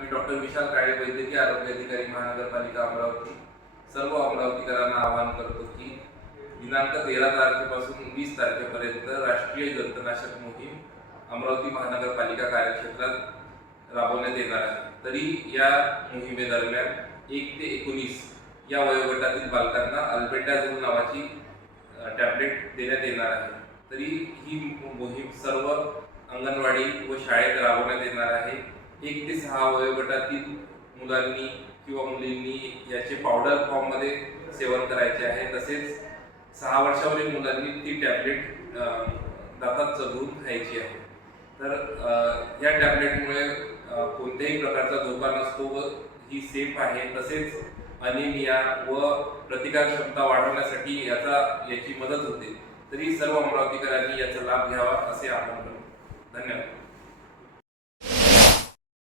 मी doctor विशाल काळे, वैद्यकीय आरोग्य अधिकारी, महानगरपालिका अमरावती. सर्व अमरावतीकरांना आवाहन करतो की दिनांक 13 तारखेपासून 20 तारखेपर्यंत राष्ट्रीय जंतुनाशक मोहीम अमरावती महानगरपालिका कार्यक्षेत्रात राबवण्यात येणार आहे. तरी या मोहिमेदरम्यान 1 ते 19 या वयोगटातील बालकांना अल्बेंडाझोल नावाची टॅबलेट देण्यात येणार आहे. तरी ही मोहीम सर्व अंगणवाडी व शाळेत राबवण्यात येणार आहे. 1 ते 6 वयोगटातील मुलांनी किंवा मुलींनी याचे पावडर फॉर्ममध्ये सेवन करायचे आहे. तसेच 6 वर्षावरील मुलांनी ती टॅबलेट दातात चढवून खायची आहे. तर या टॅबलेटमुळे कोणत्याही प्रकारचा धोका नसतो व ही सेफ आहे. तसेच अनिमिया व प्रतिकारक्षमता वाढवण्यासाठी याची मदत होते. तरी सर्व अमरावतीकरांनी याचा लाभ घ्यावा असे आवाहन करतो. धन्यवाद.